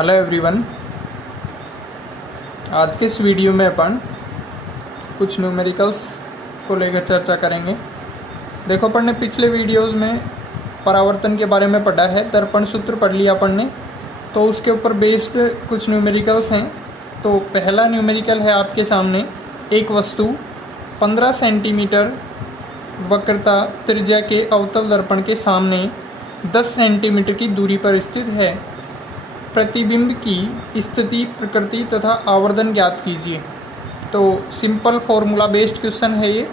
Hello everyone. आज के इस वीडियो में अपन कुछ न्यूमेरिकल्स को लेकर चर्चा करेंगे। देखो, अपन ने पिछले वीडियोस में परावर्तन के बारे में पढ़ा है, दर्पण सूत्र पढ़ लिया अपन ने, तो उसके ऊपर बेस्ड कुछ न्यूमेरिकल्स हैं। तो पहला न्यूमेरिकल है आपके सामने, एक वस्तु 15 सेंटीमीटर वक्रता त्रिज्या के अवतल दर्पण के सामने 10 सेंटीमीटर की दूरी पर स्थित है। प्रतिबिंब की स्थिति, प्रकृति तथा आवर्धन ज्ञात कीजिए। तो सिंपल फॉर्मूला बेस्ड क्वेश्चन है ये।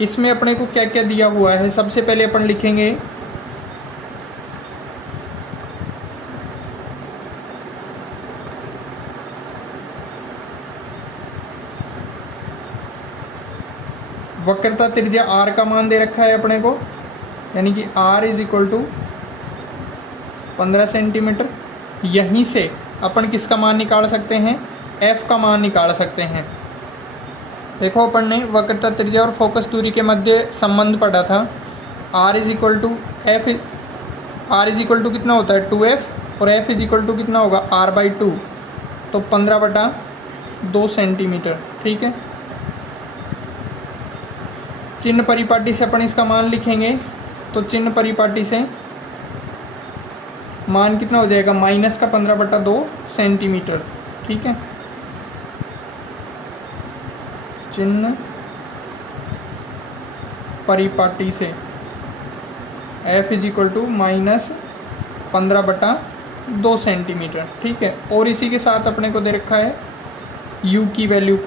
इसमें अपने को क्या क्या दिया हुआ है, सबसे पहले अपन लिखेंगे वक्रता त्रिज्या r का मान दे रखा है अपने को, यानी कि r is equal to 15 centimetre. यहीं से अपन किसका मान निकाल सकते हैं, f का मान निकाल सकते हैं। देखो, अपन ने वक्रता त्रिज्या और फोकस दूरी के मध्य संबंध पढ़ा था। r is equal to F, r is equal to कितना होता है 2f, और f इज इक्वल टू कितना होगा r/2, तो 15/2 सेंटीमीटर। ठीक है, चिन्ह परिपाटी से अपन इसका मान लिखेंगे, तो चिन्ह परिपाटी से मान कितना हो जाएगा माइनस का 15/2 सेंटीमीटर। ठीक है, चिन्ह परिपाटी से f is equal to minus 15/2 centimetre. ठीक है, और इसी के साथ अपने को दे रखा है u की वैल्यू।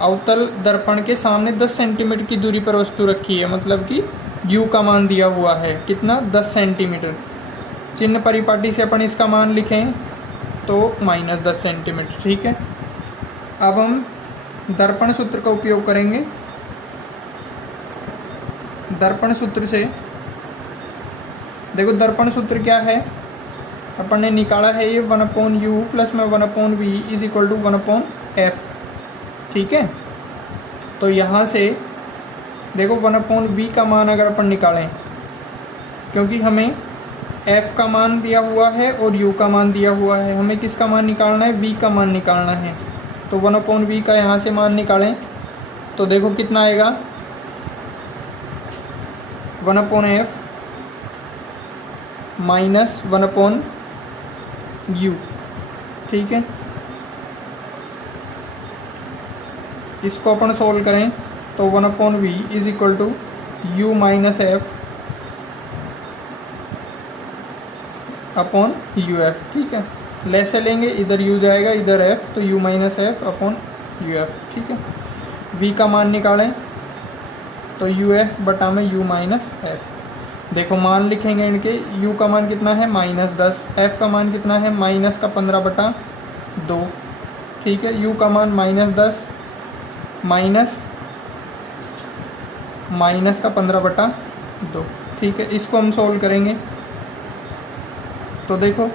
अवतल दर्पण के सामने 10 सेंटीमीटर की दूरी पर वस्तु रखी है, मतलब कि u का मान दिया हुआ है कितना, 10 सेंटीमीटर। चिन्ह परिपाटी से अपन इसका मान लिखें तो -10 सेंटीमीटर। ठीक है, अब हम दर्पण सूत्र का उपयोग करेंगे। दर्पण सूत्र से देखो, दर्पण सूत्र क्या है अपन ने निकाला है, ये 1/u प्लस में 1/v is equal to 1/f। ठीक है, तो यहाँ से देखो 1/v का मान अगर अपन निकालें, क्योंकि हमें f का मान दिया हुआ है और u का मान दिया हुआ है, हमें किसका मान निकालना है, v का मान निकालना है। तो 1/v का यहाँ से मान निकालें तो देखो कितना आएगा, 1/f माइनस 1/u। ठीक है, इसको अपन सोल्व करें तो 1/v is equal to u minus F upon uf। ठीक है, लेसे लेंगे, इधर u जाएगा इधर f, तो u minus F upon uf। ठीक है, v का मान निकालें तो uf बटा में u माइनस एफ। देखो मान लिखेंगे इनके, u का मान कितना है -10, f का मान कितना है -15/2। ठीक है, u का मान -10 माइनस का 15/2। ठीक है, इसको हम सोल्व करेंगे तो देखो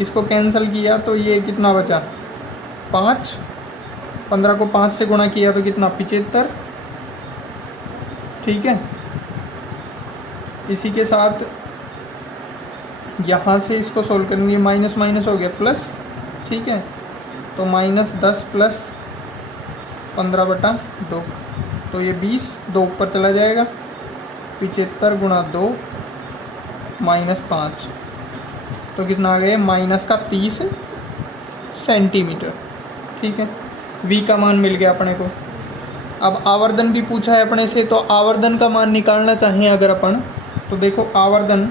इसको कैंसिल किया तो ये कितना बचा 5, 15 को 5 से गुणा किया तो कितना 75। ठीक है, इसी के साथ यहाँ से इसको सोल्व करेंगे, माइनस माइनस हो गया प्लस। ठीक है, तो -10 प्लस 15/2, तो ये 20, 2 ऊपर चला जाएगा, 75 गुणा 2 -5, तो कितना आ गया -30 सेंटीमीटर। ठीक है, v का मान मिल गया अपने को। अब आवर्धन भी पूछा है अपने से, तो आवर्धन का मान निकालना चाहें अगर अपन, तो देखो आवर्धन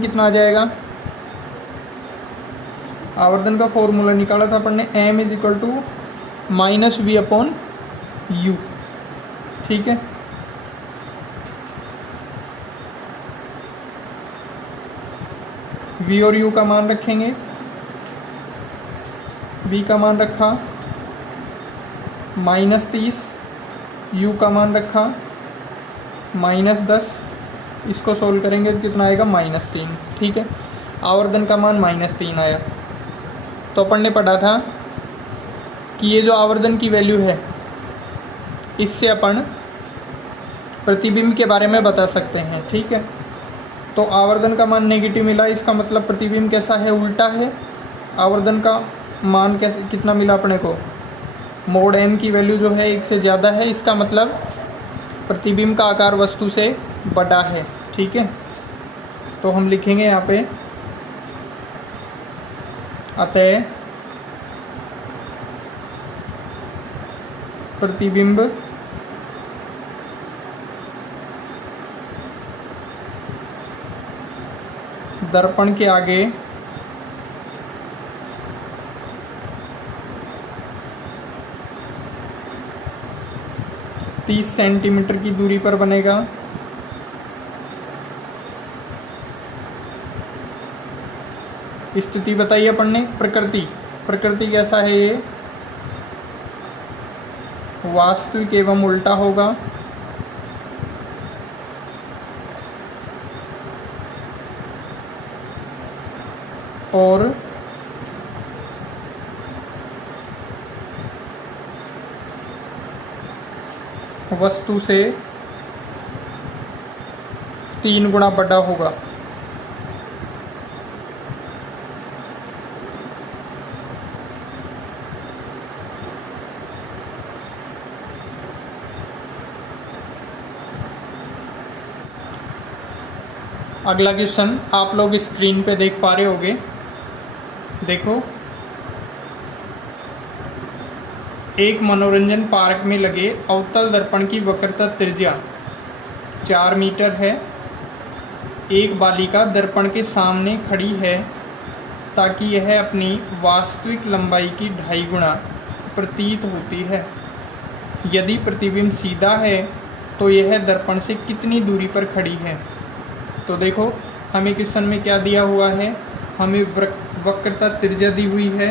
कितना आ जाएगा। आवर्धन का फॉर्मूला निकाला था अपन ने, m is equal to -v/u। ठीक है, v और u का मान रखेंगे। v का मान रखा -30, u का मान रखा -10, इसको सोल्व करेंगे तो कितना आएगा -3। ठीक है, आवर्धन का मान -3 आया। तो अपन ने पढ़ा था कि ये जो आवर्धन की वैल्यू है, इससे अपन प्रतिबिंब के बारे में बता सकते हैं। ठीक है, तो आवर्धन का मान नेगेटिव मिला, इसका मतलब प्रतिबिंब कैसा है, उल्टा है। आवर्धन का मान कैसे कितना मिला अपने को, मोड m की वैल्यू जो है 1 से ज़्यादा है, इसका मतलब प्रतिबिंब का आकार वस्तु से बड़ा है। ठीक है, तो हम लिखेंगे यहाँ पे अतः प्रतिबिंब दर्पण के आगे 30 सेंटीमीटर की दूरी पर बनेगा। स्थिति बताइए अपन ने, प्रकृति कैसा है, ये वास्तविक एवं उल्टा होगा। और वस्तु से 3 गुना बड़ा होगा। अगला क्वेश्चन आप लोग स्क्रीन पे देख पा रहे होंगे। देखो, एक मनोरंजन पार्क में लगे अवतल दर्पण की वक्रता त्रिज्या 4 मीटर है। एक बालिका दर्पण के सामने खड़ी है ताकि यह अपनी वास्तविक लंबाई की 2.5 गुना प्रतीत होती है। यदि प्रतिबिंब सीधा है तो यह दर्पण से कितनी दूरी पर खड़ी है। तो देखो, हमें क्वेश्चन में क्या दिया हुआ है, हमें वक्रता त्रिज्या दी हुई है।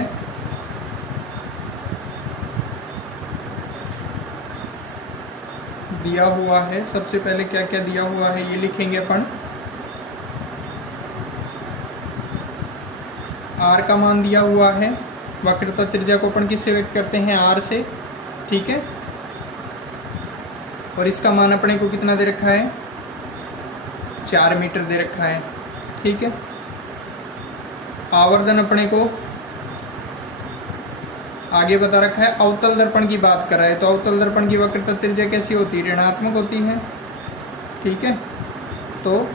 दिया हुआ है, सबसे पहले क्या क्या दिया हुआ है ये लिखेंगे अपन। r का मान दिया हुआ है, वक्रता त्रिज्या को अपन किससे व्यक्त करते हैं, r से। ठीक है, और इसका मान अपने को कितना दे रखा है, 4 मीटर दे रखा है। ठीक है, आवर्धन अपने को आगे बता रखा है, अवतल दर्पण की बात कर रहा है, तो अवतल दर्पण की वक्रता त्रिज्या कैसी होती है, ऋणात्मक होती है। ठीक है, तो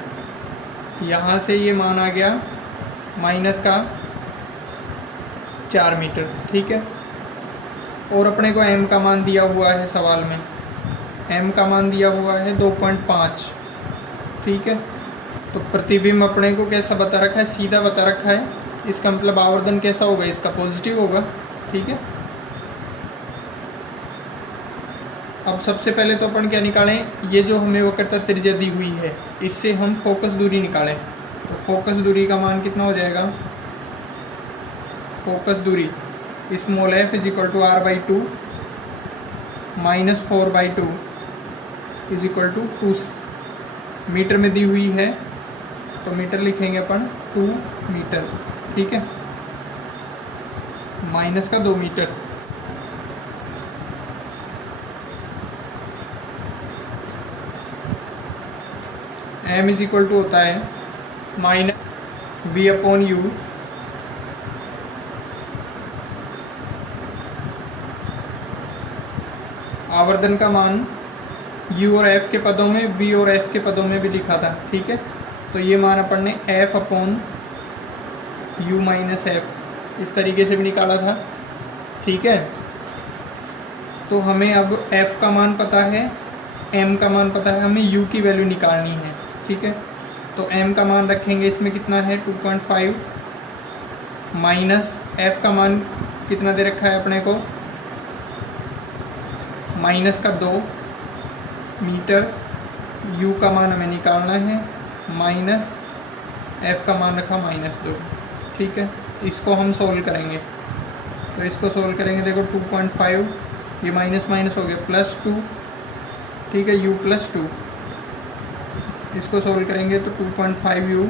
यहाँ से ये मान आ गया माइनस का 4 मीटर। ठीक है, और अपने को m का मान दिया हुआ है सवाल में, m का मान दिया हुआ है 2.5। ठीक है, तो प्रतिबिंब अपने को कैसा बता रखा है, सीधा बता रखा है, इसका मतलब आवर्धन कैसा होगा, इसका पॉजिटिव होगा। ठीक है, अब सबसे पहले तो अपन क्या निकालें, ये जो हमें वक्रता त्रिज्या दी हुई है इससे हम फोकस दूरी निकालें। तो फोकस दूरी का मान कितना हो जाएगा, फोकस दूरी small f is equal to r/2 minus 4/2 is equal to 2 metre में दी हुई है, तो मीटर लिखेंगे अपन 2 मीटर। ठीक है, माइनस का 2 metre. m is equal to होता है माइनस v/u आवर्धन का मान u और f के पदों में, v और f के पदों में भी लिखा था। ठीक है, तो ये मान अपन ने f/u माइनस f इस तरीके से भी निकाला था। ठीक है, तो हमें अब f का मान पता है, m का मान पता है, हमें u की वैल्यू निकालनी है। ठीक है, तो m का मान रखेंगे इसमें कितना है 2.5 माइनस f का मान कितना दे रखा है अपने को, माइनस का 2 मीटर। u का मान हमें निकालना है, माइनस f का मान रखा -2। ठीक है, इसको हम सोल्व करेंगे, तो इसको सोल्व करेंगे। देखो 2.5 ये माइनस माइनस हो गया +2। ठीक है, u +2 इसको सोल्व करेंगे तो 2.5u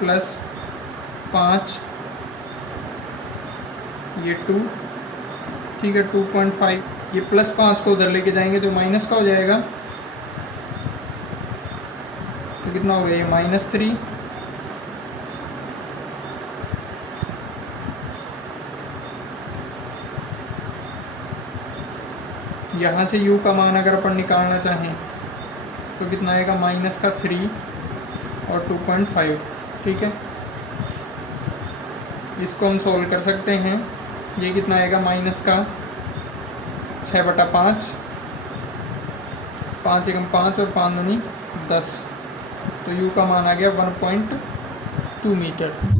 + 5 ये 2। ठीक है, 2.5 ये +5 को उधर लेके जाएंगे तो माइनस का हो जाएगा, तो कितना हो गया ये -3। यहाँ से u का मान अगर अपन निकालना चाहें तो कितना आएगा -3 और 2.5। ठीक है, इसको हम सोल्व कर सकते हैं। ये कितना आएगा -6/5, 5 एकम 5 और 5 दूनी 10। तो u का मान आ गया 1.2 मीटर।